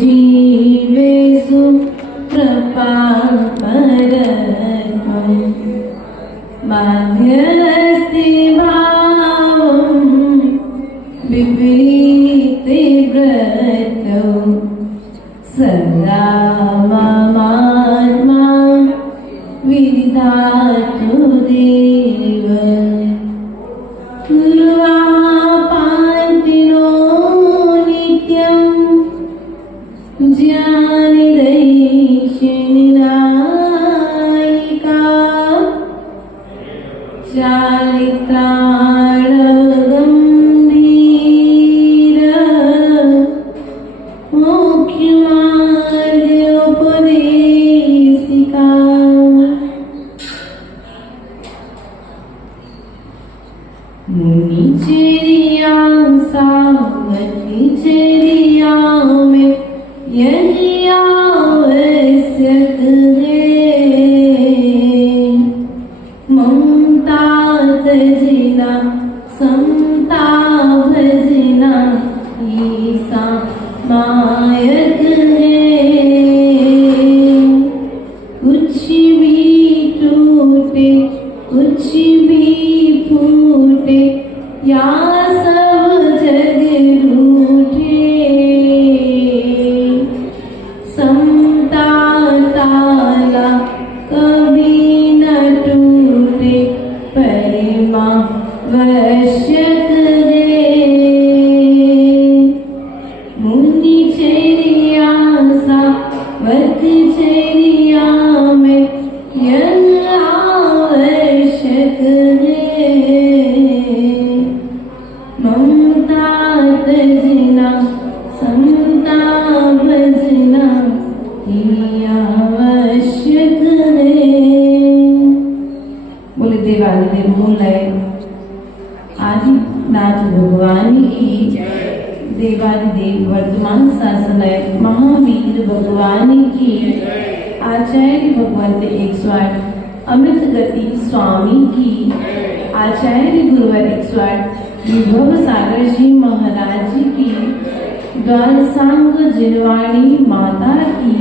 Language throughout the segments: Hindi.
जीवेषु कृपापरत्वं माध्यस्ति भावं विपरीतव्रतौ सदा ममात्मा विधातु देव गुरुवापान्तिनो नित्यं ज्ञानिदैशिनिनायिका चारित्राणगम्भीर मुख्यमार्गोपदेशिका मुनिचेरिया सावतिचेरिया में यही आवश्यक है ममता तजना समता भजना ईसा मायक है कुछ भी टूटे कुछ भी फूटे या सब जग रूठे समता ताला कभी न टूटे परिमा वश्यक है मुनि चेरिया सावत चेरिया में यह आवश्यक है ममता तजना समता भजना ही आवश्यक है। बोले देवादिदेव बोले आदि नाथ भगवान की देवादिदेव वर्तमान शासनायक महावीर भगवान की आचार्य भगवंत 108 अमृत गति स्वामी की आचार्य गुरुवर 108 विभव सागर जी महाराज जी की द्वारसांग जिनवाणी माता की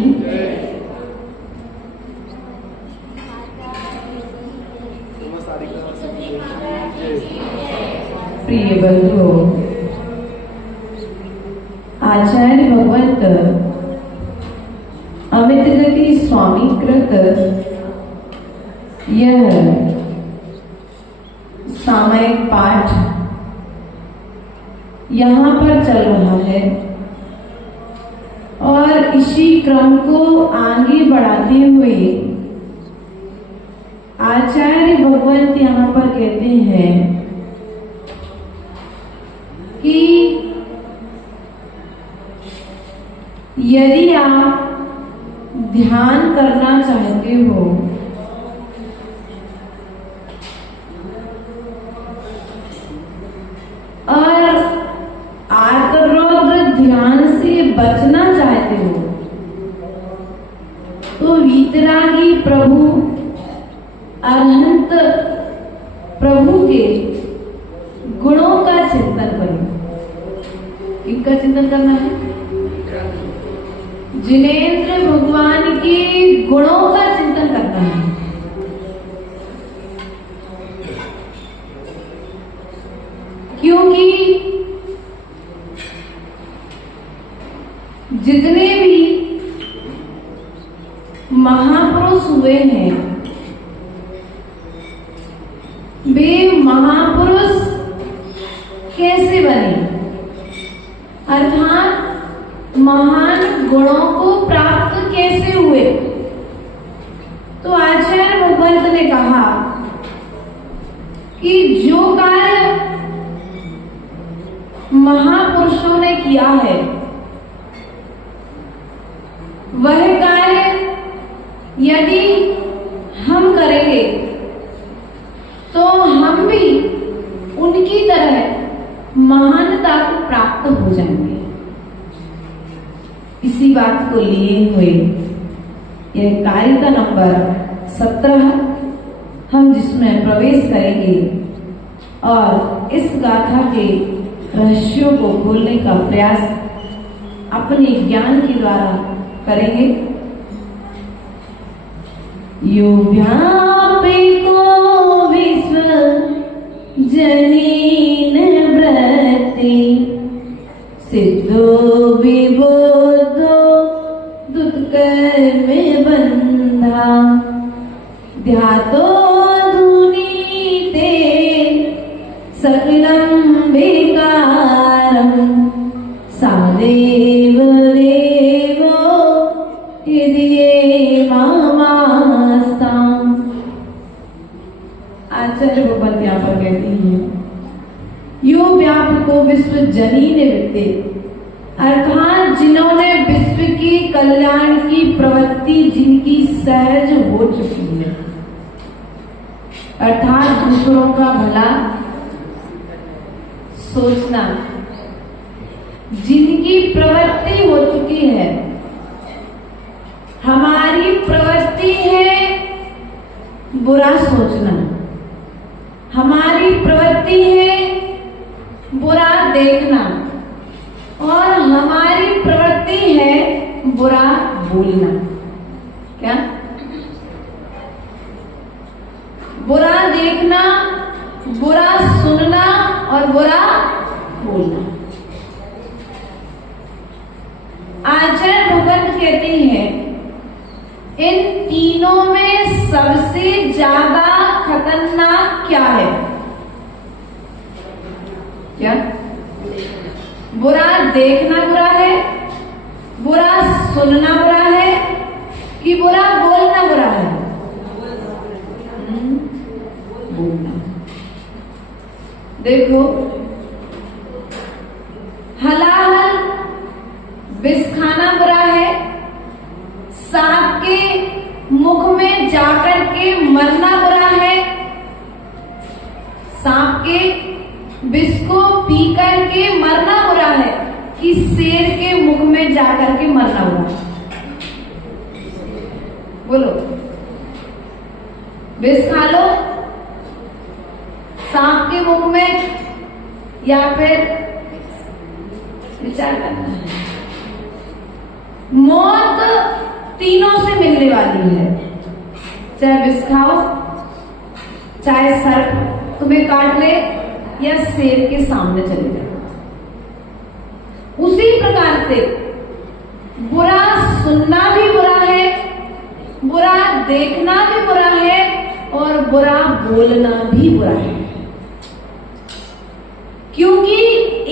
प्रिय बंधु आचार्य भगवंत अमृत गति स्वामी कृत यह सामयिक पाठ यहाँ पर चल रहा है और इसी क्रम को आगे बढ़ाते हुए आचार्य भगवंत यहाँ पर कहते हैं कि यदि आप ध्यान करना चाहते हो और आर्तरोग ध्यान से बचना चाहते हो तो वीतरागी प्रभु अरहंत प्रभु के गुणों का चिंतन करो। इनका चिंतन करना है जिनेंद्र भगवान के गुणों का चिंतन करना है। क्योंकि जितने भी महापुरुष हुए हैं वे महापुरुष कैसे बने अर्थात महान गुणों को प्राप्त कैसे हुए। तो आचार्य भगवंत ने कहा कि जो कार्य महापुरुषों ने किया है वह कार्य यदि हम करेंगे तो हम भी उनकी तरह महानता को प्राप्त हो जाएंगे। इसी बात को लिए हुए यह कारिका नंबर 17 हम जिसमें प्रवेश करेंगे और इस गाथा के रहस्यों को खोलने का प्रयास अपने ज्ञान के द्वारा करेंगे। यो व्यापिको विश्व जनीन व्रति सिद्धो विबोधो दुत्कर्म बंधा ध्यातो धुनीते सकलं बेकारं सादेव देवो यदि मामास्ताम्। आचार्य भगवत यहाँ पर कहती हैं, यो व्यापको विश्व जनीन वित्ते, अर्थात जिन्होंने विश्व की कल्याण की प्रवृत्ति जिनकी सहज हो चुकी है, अर्थात दूसरों का भला सोचना जिनकी प्रवृत्ति हो चुकी है। हमारी प्रवृत्ति है बुरा सोचना, हमारी प्रवृत्ति है बुरा देखना, और हमारी प्रवृत्ति है बुरा बोलना। क्या? बुरा देखना, बुरा सुनना और बुरा बोलना। आचार्य भगवत कहते हैं, इन तीनों में सबसे ज्यादा खतरनाक क्या है? क्या? बुरा देखना बुरा है, बुरा सुनना बुरा है, कि बुरा बोलना बुरा है? बोलना। देखो, हलाहल विष खाना बुरा है, सांप के मुख में जाकर के मरना बुरा है, सांप के विष को पी करके मरना बुरा है, कि शेर के मुख में जाकर के मरना बुरा है? बोलो, विष खा लो सांप के मुख में, या फिर विचार करना है। मौत तीनों से मिलने वाली है, चाहे विष खाओ, चाहे सर्प तुम्हें काट ले, या शेर के सामने चले जाओ। उसी प्रकार से बुरा सुनना भी बुरा है, बुरा देखना भी बुरा है, और बुरा बोलना भी बुरा है। क्योंकि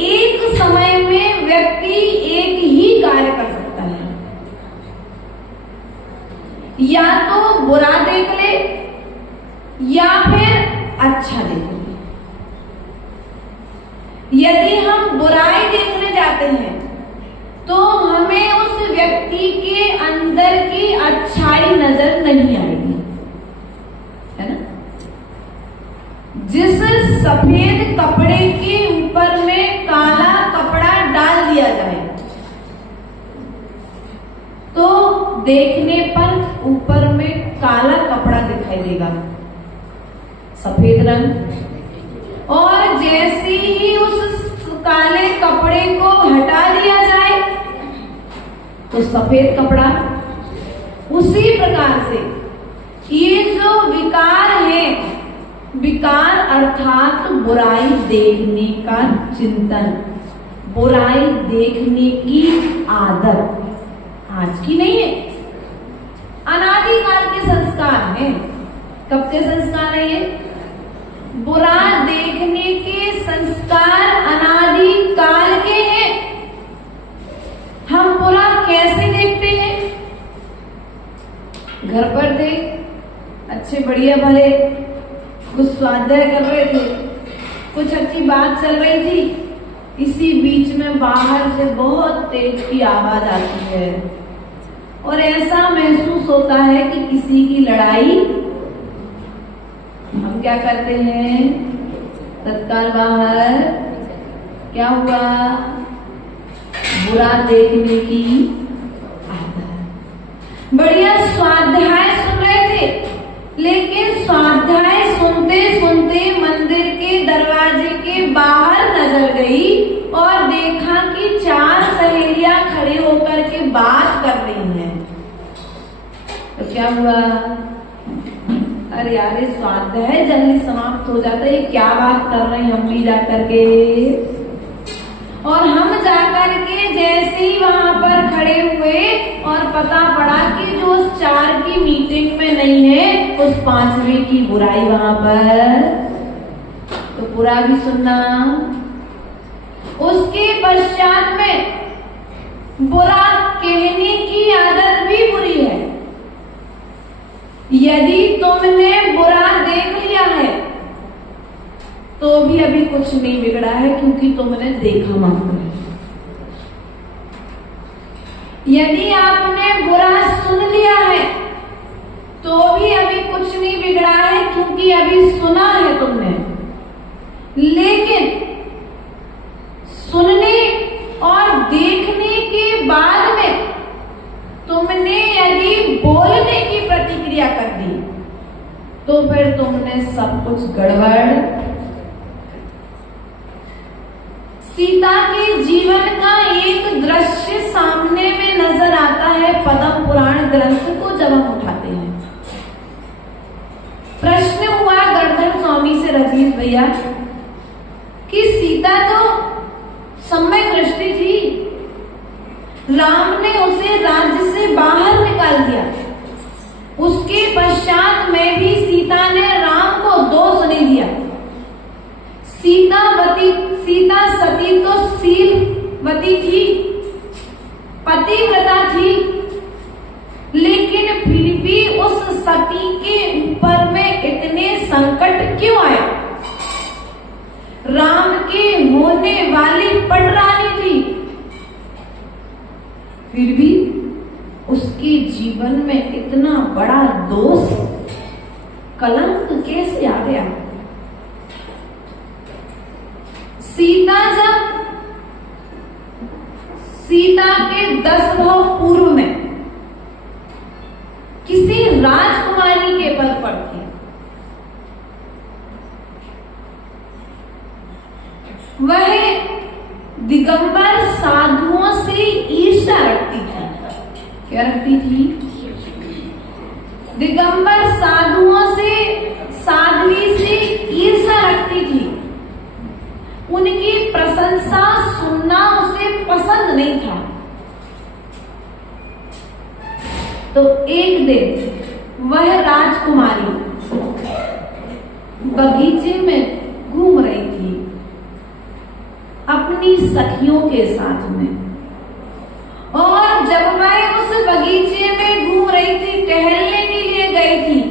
एक समय में व्यक्ति एक ही कार्य कर सकता है, या तो बुरा देख ले या फिर अच्छा देख ले। यदि हम बुराई देखने जाते हैं तो हमें उस व्यक्ति के अंदर की अच्छाई नजर नहीं आएगी, है ना? जिस सफेद कपड़े के ऊपर में काला कपड़ा डाल दिया जाए तो देखने पर ऊपर में काला कपड़ा दिखाई देगा, सफेद रंग। और जैसे ही उस काले कपड़े को हटा दिया जाए तो सफेद कपड़ा। उसी प्रकार से ये जो विकार है, विकार अर्थात बुराई देखने का चिंतन, बुराई देखने की आदत आज की नहीं है, अनादिकाल के संस्कार हैं। कब के संस्कार है ये? बुरा देखने के संस्कार अनादिकाल के हैं। हम बुरा कैसे देखते हैं? घर पर थे, अच्छे बढ़िया भले कुछ स्वाध्याय कर रहे थे, कुछ अच्छी बात चल रही थी, इसी बीच में बाहर से बहुत तेज की आवाज आती है और ऐसा महसूस होता है कि किसी की लड़ाई। हम क्या करते हैं? तत्काल बाहर क्या हुआ? बुरा देखने की आदत। बढ़िया स्वाध्याय सुन रहे थे, लेकिन स्वाध्याय सुनते सुनते मंदिर के दरवाजे के बाहर नजर गई और देखा कि 4 सहेलियां खड़ी करके बात कर रही हैं। तो क्या हुआ, अरे यार ये स्वाध्याय जल्दी समाप्त हो जाता है, ये क्या बात कर रहे हैं हम भी जाकर के। और हम जाकर के जैसे ही वहां पर खड़े हुए और पता पड़ा कि जो उस 4 की मीटिंग में नहीं है, उस 5वें की बुराई वहां पर, तो बुरा भी सुनना। उसके पश्चात में बुरा कहने की आदत भी बुरी है। यदि तुमने बुरा देख लिया है तो भी अभी कुछ नहीं बिगड़ा है, क्योंकि तुमने देखा मात्र है। यदि आपने बुरा सुन लिया है तो भी अभी कुछ नहीं बिगड़ा है, क्योंकि अभी सुना है तुमने। लेकिन सुनने और देखने के बाद में तुमने यदि बोलने की प्रतिक्रिया कर दी तो फिर तुमने सब कुछ गड़बड़। सीता के जीवन का एक दृश्य सामने में नजर आता है पद्म पुराण ग्रंथ को जब हम उठाते हैं। प्रश्न हुआ गर्दन स्वामी से रजनीश भैया कि सीता तो सम्यक दृष्टि थी, राम ने उसे राज्य से बाहर निकाल दिया, उसके पश्चात में भी सीता ने राम को दोष नहीं दिया। सीता सती तो शीलवती थी, पतिव्रता थी, लेकिन फिर भी उस सती के ऊपर में इतने संकट क्यों आए? राम के होने वाली पटरानी थी, फिर भी उसके जीवन में इतना बड़ा दोष, कलंक कैसे आ गया? सीता के 10 भाव पूर्व में किसी राजकुमारी के पद पर थी। वह दिगंबर साधुओं से ईर्ष्या रखती थी। क्या रखती थी? दिगंबर साधुओं से, साध्वी से ईर्ष्या रखती थी। उनकी प्रशंसा सुनना उसे पसंद नहीं था। तो एक दिन वह राजकुमारी बगीचे में घूम रही थी अपनी सखियों के साथ में, और जब वह उस बगीचे में घूम रही थी, टहलने के लिए गई थी,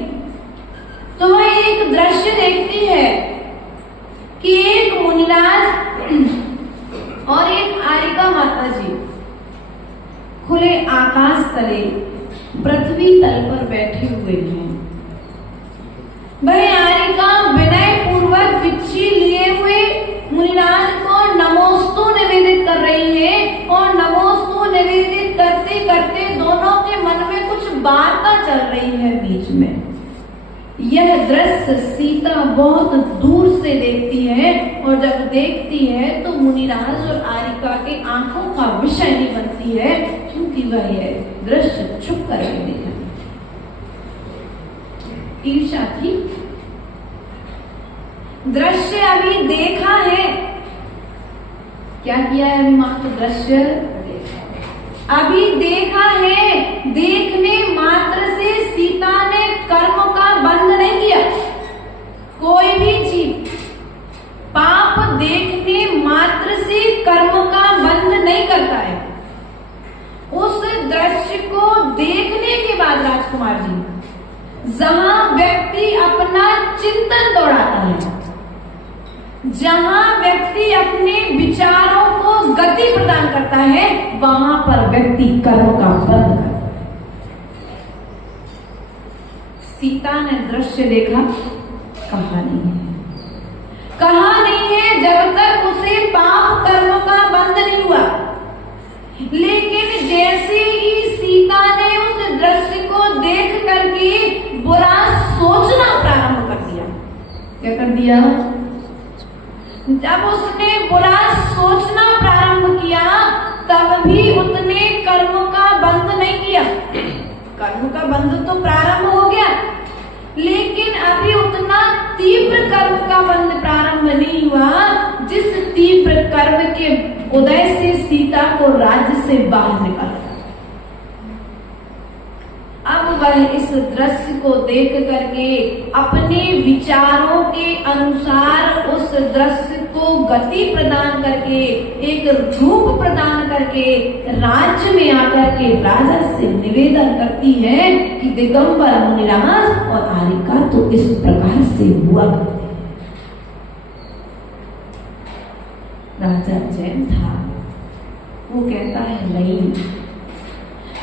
तो वह एक दृश्य देखती है कि एक मुनिराज और एक आरिका माता जी खुले आकाश तले पृथ्वी तल पर बैठे हुए हैं। वह आरिका विनय पूर्वक बिच्छी लिए हुए मुनिराज को नमोस्तु निवेदित कर रही है, और नमोस्तु निवेदित करते करते दोनों के मन में कुछ बातें चल रही है बीच में। यह दृश्य सीता बहुत दूर से देखती है, और जब देखती है तो मुनिराज और आरिका के आंखों का विषय नहीं बनती है, क्योंकि वह यह दृश्य छुप कर देखा। ईर्ष्या थी। दृश्य अभी देखा है, क्या किया है अभी मात्र? दृश्य अभी देखा है। देखने मात्र से सीता ने कर्म का बंध नहीं किया। कोई भी जीव पाप देखने मात्र से कर्म का बंध नहीं करता है। उस दृश्य को देखने के बाद राजकुमार जी, जहां व्यक्ति अपना चिंतन दौड़ाता है, जहां व्यक्ति अपने विचारों को गति प्रदान करता है, वहां पर व्यक्ति कर्म का बंध करता है। सीता ने दृश्य देखा, कहा नहीं है जब तक उसे पाप कर्म का बंध नहीं हुआ। लेकिन जैसे ही सीता ने उस दृश्य को देख करके बुरा सोचना प्रारंभ कर दिया, क्या कर दिया? जब उसने बुरा सोचना प्रारंभ किया, तब भी उतने कर्म हुआ जिस तीव्र कर्म के उदय से सीता को राज्य से बाहर निकाला। अब वह इस दृश्य को देख करके अपने विचारों के अनुसार उस दृश्य को गति प्रदान करके, एक रूप प्रदान करके राज्य में आकर के राजा से निवेदन करती है कि दिगंबर मुनिराज और आरिका तो इस प्रकार से हुआ करते हैं। राजा जैन था, वो कहता है नहीं,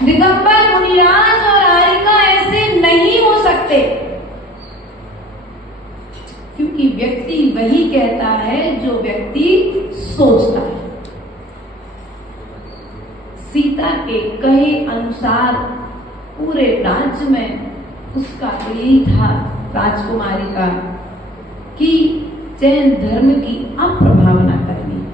दिगंबर मुनिराज और आरिका ऐसे नहीं हो सकते, क्योंकि व्यक्ति वही कहता है जो व्यक्ति सोचता है। सीता के कहे अनुसार पूरे राज्य में उसका यही था, राजकुमारी का, कि जैन धर्म की अप्रभावना करनी है।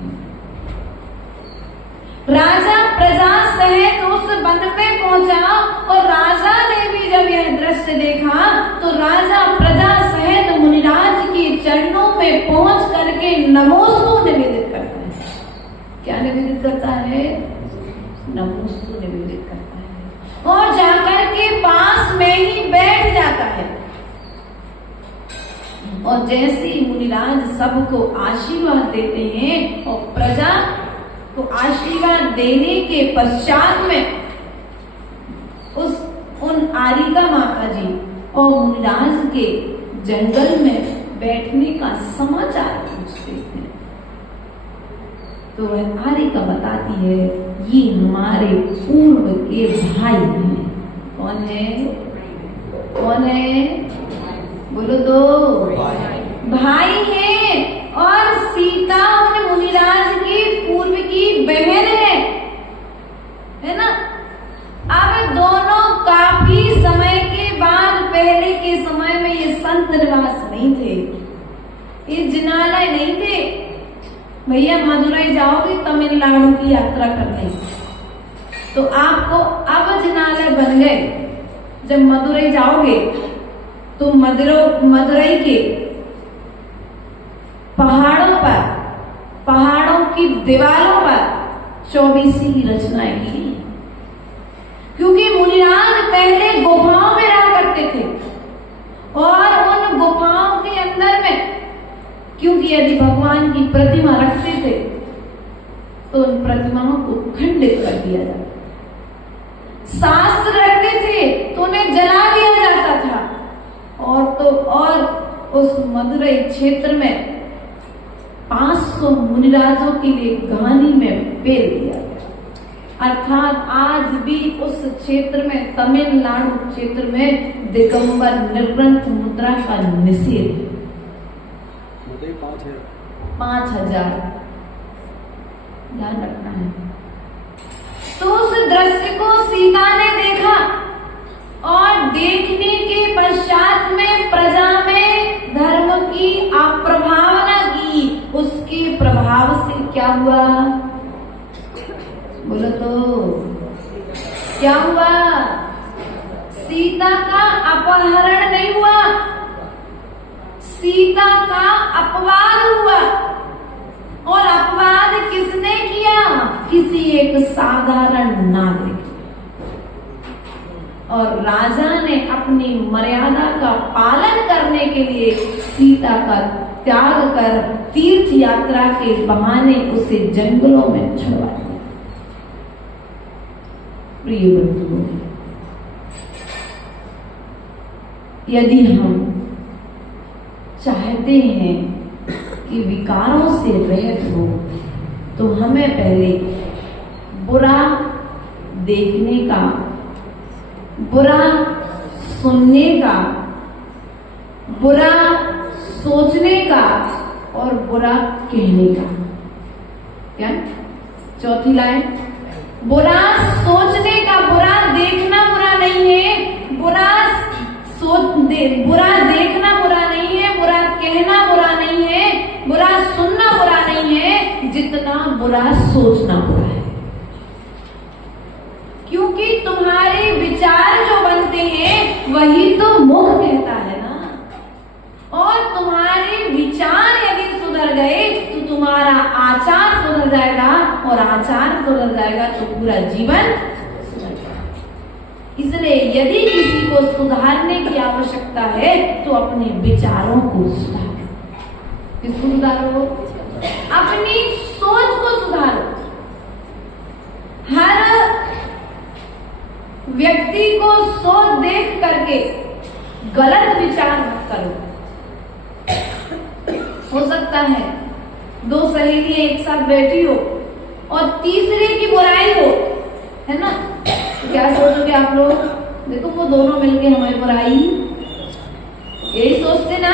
राजा प्रजा सहित उस वन में पहुंचा और राजा ने भी जब यह दृश्य देखा तो राजा प्रजा सहित मुनिराज के चरणों में पहुंच करके नमोस्तु निवेदित करता है। क्या निवेदित करता है? नमोस्तु निवेदित करता है और जाकर के पास में ही बैठ जाता है। और जैसे ही मुनिराज सबको आशीर्वाद देते हैं और प्रजा को आशीर्वाद देने के पश्चात में उन आरिका माता जी और मुनिराज के जंगल में बैठने का समाचार पूछते हैं, तो वह आरिका बताती है ये हमारे पूर्व के भाई हैं। कौन है? कौन है? बोलो तो। भाई हैं और सीता उन मुनिराज की पूर्व की बहन है ना। अब दोनों काफी समय के बाद, पहले के समय में ये संत निवास नहीं थे, ये जिनालय नहीं थे। भैया मदुरई जाओगे तमिलनाडु की यात्रा करने, तो आपको अब जिनालय बन गए। जब मदुरई जाओगे तो मदुरई के पहाड़ों पर, पहाड़ों की दीवारों पर 24 की रचनाएं की, क्योंकि मुनिराज पहले गुफाओं में रहा करते थे और उन गुफाओं के अंदर में, क्योंकि यदि भगवान की प्रतिमा रखते थे तो उन प्रतिमाओं को खंडित कर दिया जाता, शास्त्र रखते थे तो उन्हें जला दिया जाता था। और उस मदुरई क्षेत्र में 500 मुनिराजों के लिए घानी में पेल दिया गया। अर्थात आज भी उस क्षेत्र में, तमिलनाडु क्षेत्र में दिगंबर निर्ग्रंथ मुद्रा का निषेध है। 5000 ध्यान रखना है। तो उस दृश्य को सीता ने देखा और देखने के पश्चात में प्रजा में धर्म की अप्रभावना की। उसके प्रभाव से क्या हुआ? बोलो तो। क्या हुआ? सीता का अपहरण नहीं हुआ, सीता का अपवाद हुआ। और अपवाद किसने किया? किसी एक साधारण नागरिक। और राजा ने अपनी मर्यादा का पालन करने के लिए सीता का त्याग कर तीर्थ यात्रा के बहाने उसे जंगलों में छुड़वा दिया। प्रिय बंधुओं, यदि हम चाहते हैं कि विकारों से रहित हो तो हमें पहले बुरा देखने का, बुरा सुनने का, बुरा सोचने का और बुरा कहने का। क्या? चौथी लाइन, बुरा सोचने का। बुरा देखना बुरा नहीं है, बुरा देखना बुरा नहीं है, बुरा कहना बुरा नहीं है, बुरा सुनना बुरा नहीं है, जितना बुरा सोचना बुरा है। क्योंकि तुम्हारे विचार जो बनते हैं वही तो मुख कहता है ना। और तुम्हारे विचार यदि सुधर गए तो तुम्हारा आचार सुधर जाएगा, और आचार सुधर जाएगा तो पूरा जीवन सुधर जाएगा। इसलिए यदि किसी को सुधारने की आवश्यकता है तो अपने विचारों को सुधारो। किसको सुधारो? अपनी सोच को सुधारो। हर व्यक्ति को सोच देख करके गलत विचार मत करो। हो सकता है दो सहेलियां एक साथ बैठी हो और तीसरे की बुराई हो, है ना? तो क्या सोचोगे आप लोग? देखो वो दोनों मिलके हमारी बुराई, यही सोचते ना?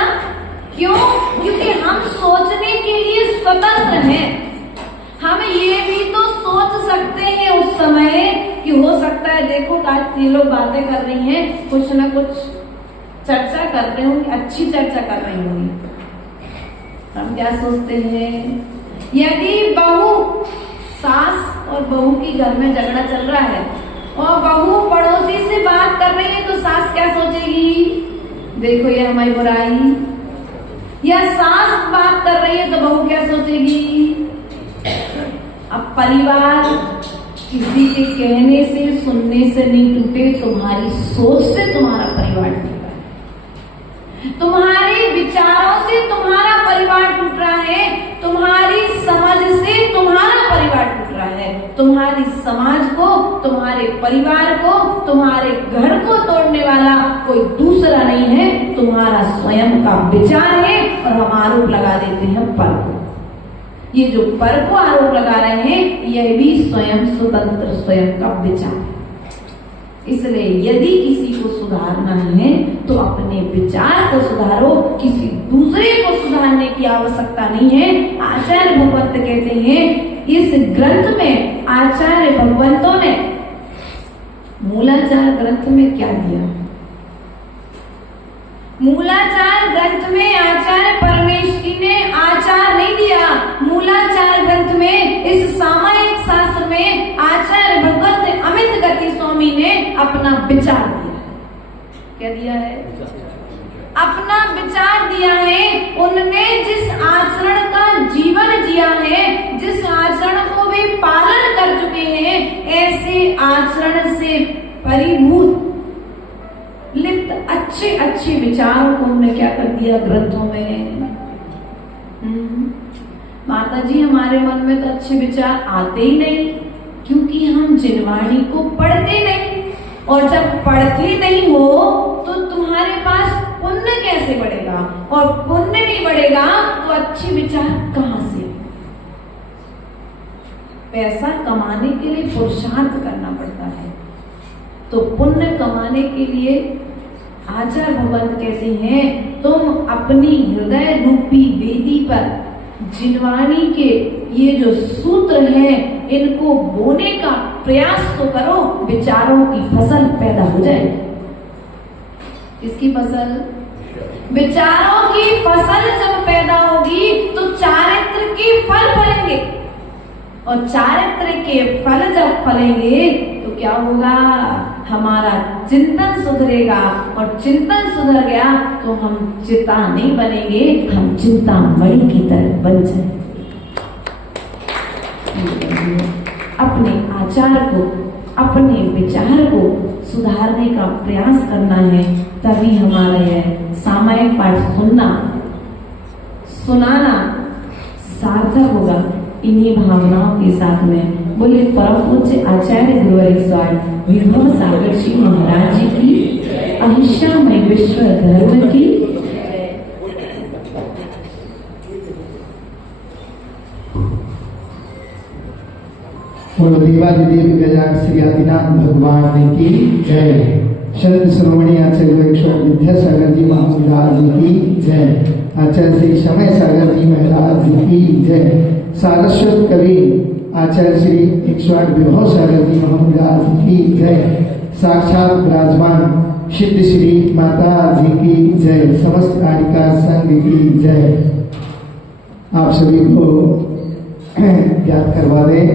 क्यों? क्योंकि हम सोचने के लिए स्वतंत्र हैं। हम ये भी तो सोच सकते हैं उस समय कि हो सकता है देखो आज ये लोग बातें कर रही हैं, कुछ ना कुछ चर्चा कर रहे होंगे, अच्छी चर्चा कर रही होंगी। हम क्या सोचते हैं? यदि बहू, सास और बहू की घर में झगड़ा चल रहा है और बहू पड़ोसी से बात कर रही है तो सास क्या सोचेगी? देखो ये हमारी बुराई। या सास बात कर रही है तो बहू क्या सोचेगी? अब परिवार किसी के कहने से, सुनने से नहीं टूटे, तुम्हारी सोच से तुम्हारा परिवार टूटा है, तुम्हारे विचारों से तुम्हारा परिवार टूट रहा है, तुम्हारी समझ से तुम्हारा परिवार टूट रहा है। तुम्हारी समाज को, तुम्हारे परिवार को, तुम्हारे घर को तोड़ने वाला कोई दूसरा नहीं है, तुम्हारा स्वयं का विचार है। और हम आरोप लगा देते हैं पर को। ये जो पर को आरोप लगा रहे हैं यह भी स्वयं स्वतंत्र स्वयं का विचार है। इसलिए यदि किसी को सुधारना है तो अपने विचार को सुधारो, किसी दूसरे को सुधारने की आवश्यकता नहीं है। आचार्य भगवंत कहते हैं इस ग्रंथ में आचार्य भगवंतों ने मूलाचार ग्रंथ में क्या दिया? मूलाचार ग्रंथ में आचार्य परमेश्वरी ने आचार नहीं दिया। मूलाचार ग्रंथ में, इस सामायिक शास्त्र में आचार्य भगवत अमित गति स्वामी ने अपना विचार दिया है। क्या दिया है? अपना विचार दिया है। उनने जिस आचरण का जीवन जिया है, जिस आचरण को वे पालन कर चुके हैं, ऐसे आचरण से परिभूत लिप्त अच्छे अच्छे विचारों को उन्होंने क्या कर दिया ग्रंथों में। माता जी हमारे मन में तो अच्छे विचार आते ही नहीं, क्योंकि हम जिनवाणी को पढ़ते नहीं। और जब पढ़ते नहीं हो तो तुम्हारे पास पुण्य कैसे बढ़ेगा? और पुण्य नहीं बढ़ेगा तो अच्छे विचार कहां से? पैसा कमाने के लिए पुरुषार्थ करना पड़ता है, तो पुण्य कमाने के लिए आचार्य भगवंत कहते हैं तुम अपनी हृदय रूपी वेदी पर जिनवाणी के ये जो सूत्र हैं इनको बोने का प्रयास तो करो, विचारों की फसल पैदा हो जाएगी। किसकी फसल? विचारों की फसल जब पैदा होगी तो चारित्र के फल फलेंगे, और चारित्र के फल जब फलेंगे तो क्या होगा? हमारा चिंतन सुधरेगा, और चिंतन सुधर गया तो हम चिता नहीं बनेंगे, हम चिंतामणि की तरह बन जाएंगे। अपने आचार को, अपने विचार को सुधारने का प्रयास करना है, तभी हमारा यह सामायिक पाठ सुनना, सुनाना सार्थक होगा। इन्हीं भावनाओं के साथ में बोले परम पूज्य आचार्य गुरुवर स्वामी विभव सागर जी महाराज जी की, अहिंसामय विश्व धर्म की। देवादिदेव गजानन श्री आदिनाथ भगवान की जय। शरद श्रोमणी आचार्य विद्यासागर जी महाराज की जय। आचार्य श्री समय सागर जी महाराज की जय। सारस्वत कवि आचार्य श्री 108 विभव सागर जी महाराज की जय। साक्षात विराजमान सिद्ध श्री माता जी की जय। समस्त कारिका संघ की जय। आप सभी को ज्ञात करवा दें।